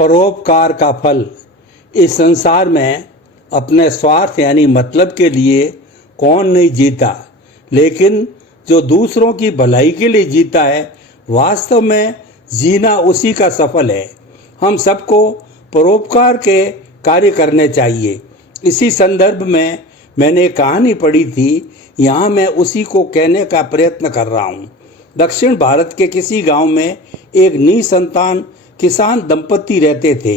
परोपकार का फल। इस संसार में अपने स्वार्थ यानी मतलब के लिए कौन नहीं जीता, लेकिन जो दूसरों की भलाई के लिए जीता है, वास्तव में जीना उसी का सफल है। हम सबको परोपकार के कार्य करने चाहिए। इसी संदर्भ में मैंने एक कहानी पढ़ी थी, यहाँ मैं उसी को कहने का प्रयत्न कर रहा हूँ। दक्षिण भारत के किसी गांव में एक निसंतान किसान दंपति रहते थे।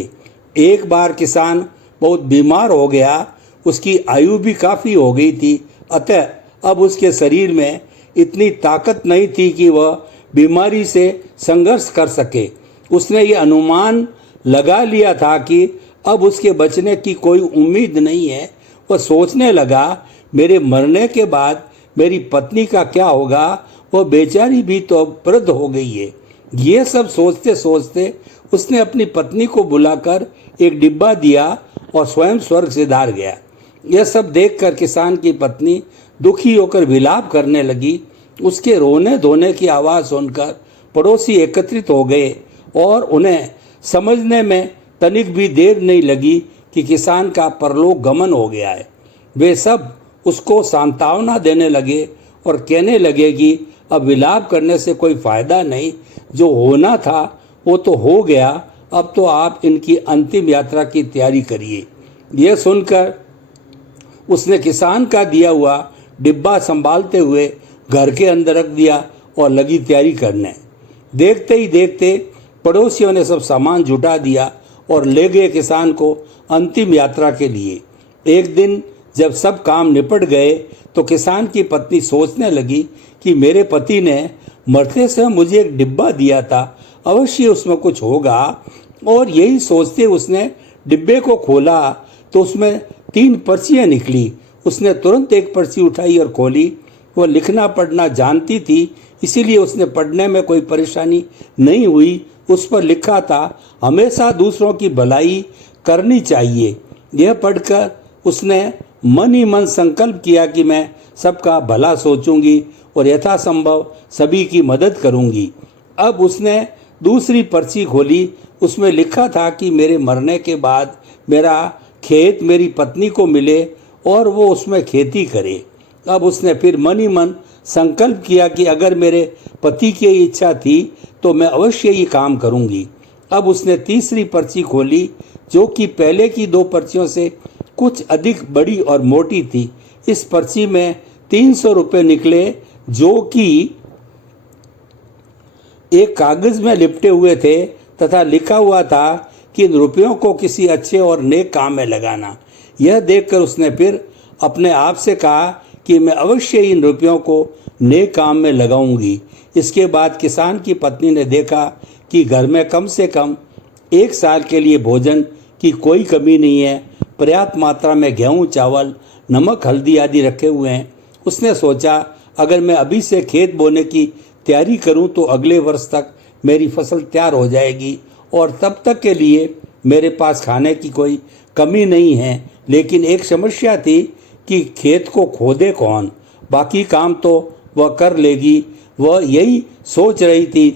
एक बार किसान बहुत बीमार हो गया। उसकी आयु भी काफ़ी हो गई थी, अतः अब उसके शरीर में इतनी ताकत नहीं थी कि वह बीमारी से संघर्ष कर सके। उसने ये अनुमान लगा लिया था कि अब उसके बचने की कोई उम्मीद नहीं है। वह सोचने लगा, मेरे मरने के बाद मेरी पत्नी का क्या होगा, वह बेचारी भी तो वृद्ध हो गई है। ये सब सोचते सोचते उसने अपनी पत्नी को बुलाकर एक डिब्बा दिया और स्वयं स्वर्ग सिधार गया। यह सब देखकर किसान की पत्नी दुखी होकर विलाप करने लगी। उसके रोने धोने की आवाज़ सुनकर पड़ोसी एकत्रित हो गए और उन्हें समझने में तनिक भी देर नहीं लगी कि किसान का परलोक गमन हो गया है। वे सब उसको सांत्वना देने लगे और कहने लगे कि अब विलाप करने से कोई फायदा नहीं, जो होना था वो तो हो गया, अब तो आप इनकी अंतिम यात्रा की तैयारी करिए। यह सुनकर उसने किसान का दिया हुआ डिब्बा संभालते हुए घर के अंदर रख दिया और लगी तैयारी करने। देखते ही देखते पड़ोसियों ने सब सामान जुटा दिया और ले गए किसान को अंतिम यात्रा के लिए। एक दिन जब सब काम निपट गए तो किसान की पत्नी सोचने लगी कि मेरे पति ने मरते समय मुझे एक डिब्बा दिया था, अवश्य उसमें कुछ होगा। और यही सोचते उसने डिब्बे को खोला तो उसमें 3 पर्चियाँ निकली। उसने तुरंत एक पर्ची उठाई और खोली। वह लिखना पढ़ना जानती थी, इसीलिए उसने पढ़ने में कोई परेशानी नहीं हुई। उस पर लिखा था, हमेशा दूसरों की भलाई करनी चाहिए। यह पढ़कर उसने मन ही मन संकल्प किया कि मैं सबका भला सोचूंगी और यथासंभव सभी की मदद करूंगी। अब उसने दूसरी पर्ची खोली। उसमें लिखा था कि मेरे मरने के बाद मेरा खेत मेरी पत्नी को मिले और वो उसमें खेती करे। अब उसने फिर मन ही मन संकल्प किया कि अगर मेरे पति की इच्छा थी तो मैं अवश्य ये काम करूंगी। अब उसने तीसरी पर्ची खोली, जो कि पहले की 2 पर्चियों से कुछ अधिक बड़ी और मोटी थी। इस पर्ची में 300 रुपये निकले, जो कि एक कागज में लिपटे हुए थे तथा लिखा हुआ था कि इन रुपयों को किसी अच्छे और नेक काम में लगाना। यह देखकर उसने फिर अपने आप से कहा कि मैं अवश्य इन रुपयों को नेक काम में लगाऊंगी। इसके बाद किसान की पत्नी ने देखा कि घर में कम से कम 1 साल के लिए भोजन की कोई कमी नहीं है। पर्याप्त मात्रा में गेहूँ, चावल, नमक, हल्दी आदि रखे हुए हैं। उसने सोचा, अगर मैं अभी से खेत बोने की तैयारी करूं तो अगले वर्ष तक मेरी फसल तैयार हो जाएगी और तब तक के लिए मेरे पास खाने की कोई कमी नहीं है। लेकिन एक समस्या थी कि खेत को खोदे कौन, बाकी काम तो वह कर लेगी। वह यही सोच रही थी,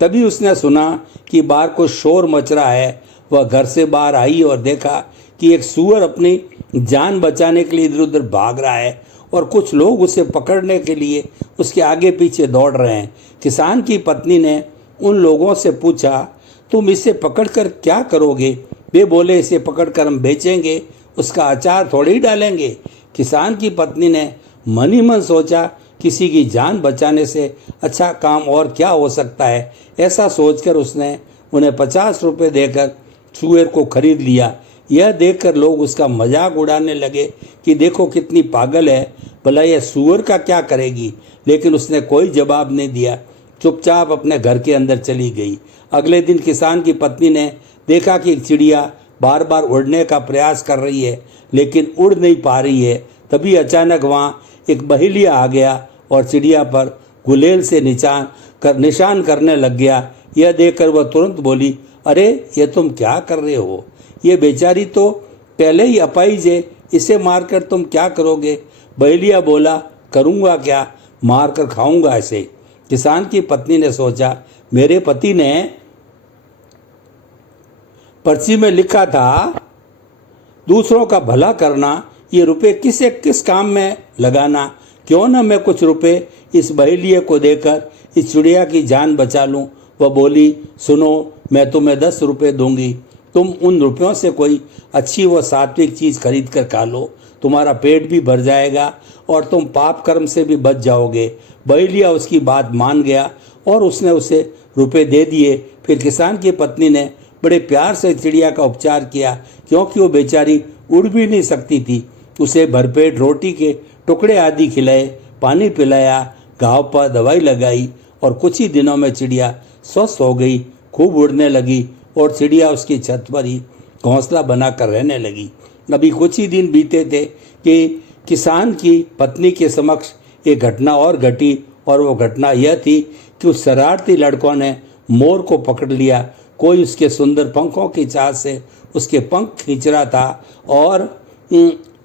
तभी उसने सुना कि बाहर कुछ शोर मच रहा है। वह घर से बाहर आई और देखा कि एक सूअर अपनी जान बचाने के लिए इधर उधर भाग रहा है और कुछ लोग उसे पकड़ने के लिए उसके आगे पीछे दौड़ रहे हैं। किसान की पत्नी ने उन लोगों से पूछा, तुम इसे पकड़कर क्या करोगे? वे बोले, इसे पकड़कर हम बेचेंगे, उसका अचार थोड़ी ही डालेंगे। किसान की पत्नी ने मन ही मन सोचा, किसी की जान बचाने से अच्छा काम और क्या हो सकता है। ऐसा सोचकर उसने उन्हें 50 रुपये देकर सूअर को खरीद लिया। यह देखकर लोग उसका मजाक उड़ाने लगे कि देखो कितनी पागल है, भला यह सूअर का क्या करेगी। लेकिन उसने कोई जवाब नहीं दिया, चुपचाप अपने घर के अंदर चली गई। अगले दिन किसान की पत्नी ने देखा कि एक चिड़िया बार बार उड़ने का प्रयास कर रही है लेकिन उड़ नहीं पा रही है। तभी अचानक वहाँ एक बहेलिया आ गया और चिड़िया पर गुलेल से निशान करने लग गया। यह देखकर वह तुरंत बोली, अरे ये तुम क्या कर रहे हो? ये बेचारी तो पहले ही अपाहिज है, इसे मारकर तुम क्या करोगे? बहेलिया बोला, करूँगा क्या, मार कर खाऊंगा इसे। किसान की पत्नी ने सोचा, मेरे पति ने पर्ची में लिखा था, दूसरों का भला करना, ये रुपए किस काम में लगाना, क्यों न मैं कुछ रुपए इस बहेलिए को देकर इस चिड़िया की जान बचा लूं। वह बोली, सुनो, मैं तुम्हें 10 रुपये दूंगी, तुम उन रुपयों से कोई अच्छी व सात्विक चीज़ खरीद कर खा लो, तुम्हारा पेट भी भर जाएगा और तुम पाप कर्म से भी बच जाओगे। बहेलिया उसकी बात मान गया और उसने उसे रुपए दे दिए। फिर किसान की पत्नी ने बड़े प्यार से चिड़िया का उपचार किया, क्योंकि वो बेचारी उड़ भी नहीं सकती थी। उसे भरपेट रोटी के टुकड़े आदि खिलाए, पानी पिलाया, घाव पर दवाई लगाई और कुछ ही दिनों में चिड़िया स्वस्थ हो गई, खूब उड़ने लगी और चिड़िया उसकी छत पर ही घोंसला बनाकर रहने लगी। अभी कुछ ही दिन बीते थे कि किसान की पत्नी के समक्ष एक घटना और घटी, और वो घटना यह थी कि उस शरारती लड़कों ने मोर को पकड़ लिया। कोई उसके सुंदर पंखों की चाह से उसके पंख खींच रहा था और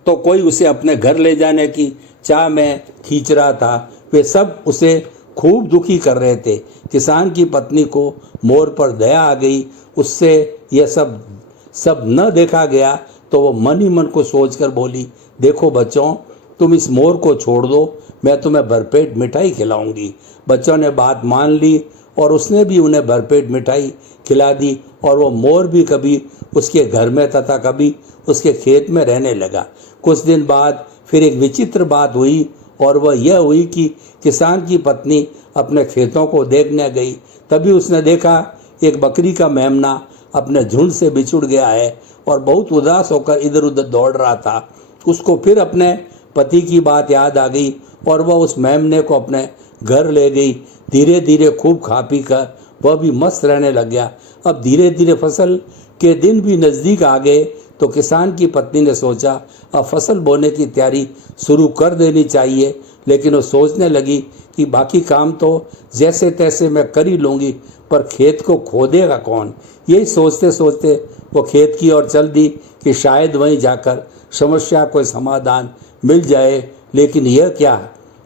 तो कोई उसे अपने घर ले जाने की चाह में खींच रहा था। वे सब उसे खूब दुखी कर रहे थे। किसान की पत्नी को मोर पर दया आ गई। उससे यह सब न देखा गया तो वो मन ही मन को सोचकर बोली, देखो बच्चों, तुम इस मोर को छोड़ दो, मैं तुम्हें भरपेट मिठाई खिलाऊंगी। बच्चों ने बात मान ली और उसने भी उन्हें भरपेट मिठाई खिला दी और वो मोर भी कभी उसके घर में तथा कभी उसके खेत में रहने लगा। कुछ दिन बाद फिर एक विचित्र बात हुई, और वह यह हुई कि किसान की पत्नी अपने खेतों को देखने गई। तभी उसने देखा एक बकरी का मेमना अपने झुंड से बिछुड़ गया है और बहुत उदास होकर इधर उधर दौड़ रहा था। उसको फिर अपने पति की बात याद आ गई और वह उस मेमने को अपने घर ले गई। धीरे धीरे खूब खा पी कर वह भी मस्त रहने लग गया। अब धीरे धीरे फसल के दिन भी नज़दीक आ गए तो किसान की पत्नी ने सोचा अब फसल बोने की तैयारी शुरू कर देनी चाहिए। लेकिन वो सोचने लगी कि बाकी काम तो जैसे तैसे मैं कर ही लूँगी, पर खेत को खोदेगा कौन। यही सोचते सोचते वो खेत की ओर चल दी कि शायद वहीं जाकर समस्या को समाधान मिल जाए। लेकिन यह क्या,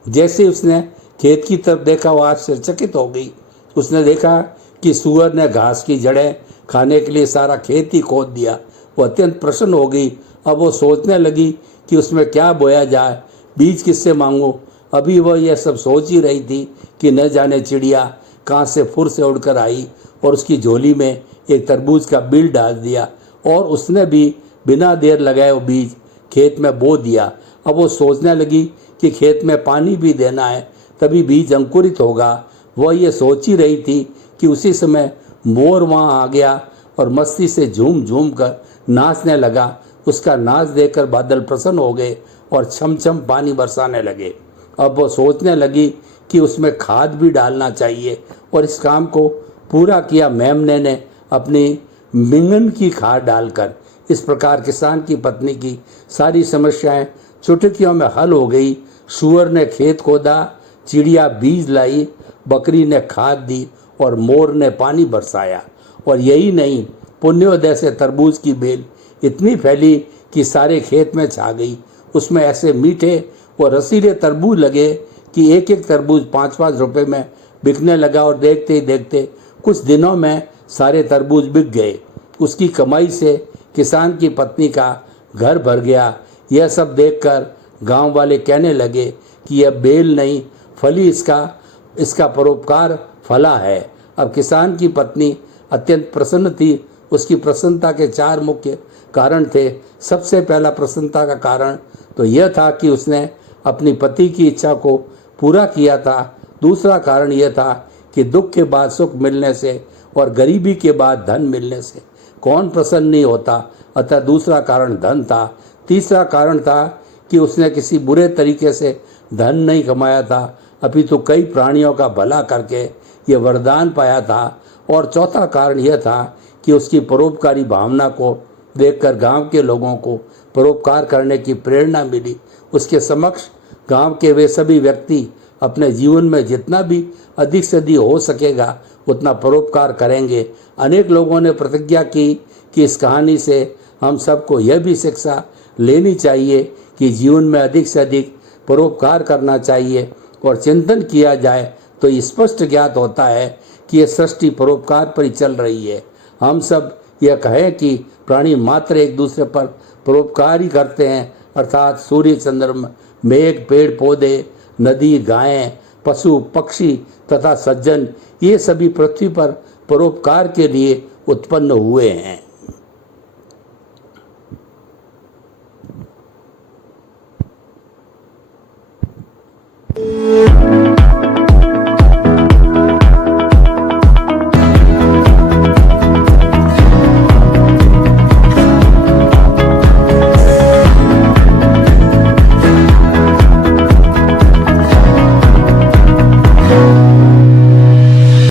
जैसे उसने खेत की तरफ देखा वह आश्चर्यचकित हो गई। उसने देखा कि सूअर ने घास की जड़ें खाने के लिए सारा खेत ही खोद दिया। वो अत्यंत प्रसन्न हो गई। अब वो सोचने लगी कि उसमें क्या बोया जाए, बीज किससे मांगूं। अभी वह यह सब सोच ही रही थी कि न जाने चिड़िया कहाँ से फुर से उड़कर आई और उसकी झोली में एक तरबूज का बीज डाल दिया और उसने भी बिना देर लगाए वो बीज खेत में बो दिया। अब वो सोचने लगी कि खेत में पानी भी देना है, तभी बीज अंकुरित होगा। वह ये सोच ही रही थी कि उसी समय मोर वहाँ आ गया और मस्ती से झूम झूम कर नाचने लगा। उसका नाच देखकर बादल प्रसन्न हो गए और छम छम पानी बरसाने लगे। अब वो सोचने लगी कि उसमें खाद भी डालना चाहिए और इस काम को पूरा किया मेमने ने अपनी मिंगन की खाद डालकर। इस प्रकार किसान की पत्नी की सारी समस्याएं चुटकियों में हल हो गई। सूअर ने खेत खोदा, चिड़िया बीज लाई, बकरी ने खाद दी और मोर ने पानी बरसाया। और यही नहीं, पुण्योदय से तरबूज की बेल इतनी फैली कि सारे खेत में छा गई। उसमें ऐसे मीठे और रसीले तरबूज लगे कि एक एक तरबूज 5-5 रुपए में बिकने लगा और देखते ही देखते कुछ दिनों में सारे तरबूज बिक गए। उसकी कमाई से किसान की पत्नी का घर भर गया। यह सब देखकर गांव वाले कहने लगे कि यह बेल नहीं, फली इसका परोपकार फला है। अब किसान की पत्नी अत्यंत प्रसन्न थी। उसकी प्रसन्नता के 4 मुख्य कारण थे। सबसे पहला प्रसन्नता का कारण तो यह था कि उसने अपनी पति की इच्छा को पूरा किया था। दूसरा कारण यह था कि दुख के बाद सुख मिलने से और गरीबी के बाद धन मिलने से कौन प्रसन्न नहीं होता। अतः दूसरा कारण धन था। तीसरा कारण था कि उसने किसी बुरे तरीके से धन नहीं कमाया था, अपितु कई प्राणियों का भला करके ये वरदान पाया था। और चौथा कारण यह था कि उसकी परोपकारी भावना को देखकर गांव के लोगों को परोपकार करने की प्रेरणा मिली। उसके समक्ष गांव के वे सभी व्यक्ति अपने जीवन में जितना भी अधिक से अधिक हो सकेगा उतना परोपकार करेंगे। अनेक लोगों ने प्रतिज्ञा की कि इस कहानी से हम सबको यह भी शिक्षा लेनी चाहिए कि जीवन में अधिक से अधिक परोपकार करना चाहिए। और चिंतन किया जाए तो ये स्पष्ट ज्ञात होता है कि यह सृष्टि परोपकार पर ही चल रही है। हम सब यह कहें कि प्राणी मात्र एक दूसरे पर परोपकार ही करते हैं, अर्थात सूर्य, चंद्रमा, मेघ, पेड़ पौधे, नदी, गायें, पशु पक्षी तथा सज्जन, ये सभी पृथ्वी पर परोपकार के लिए उत्पन्न हुए हैं।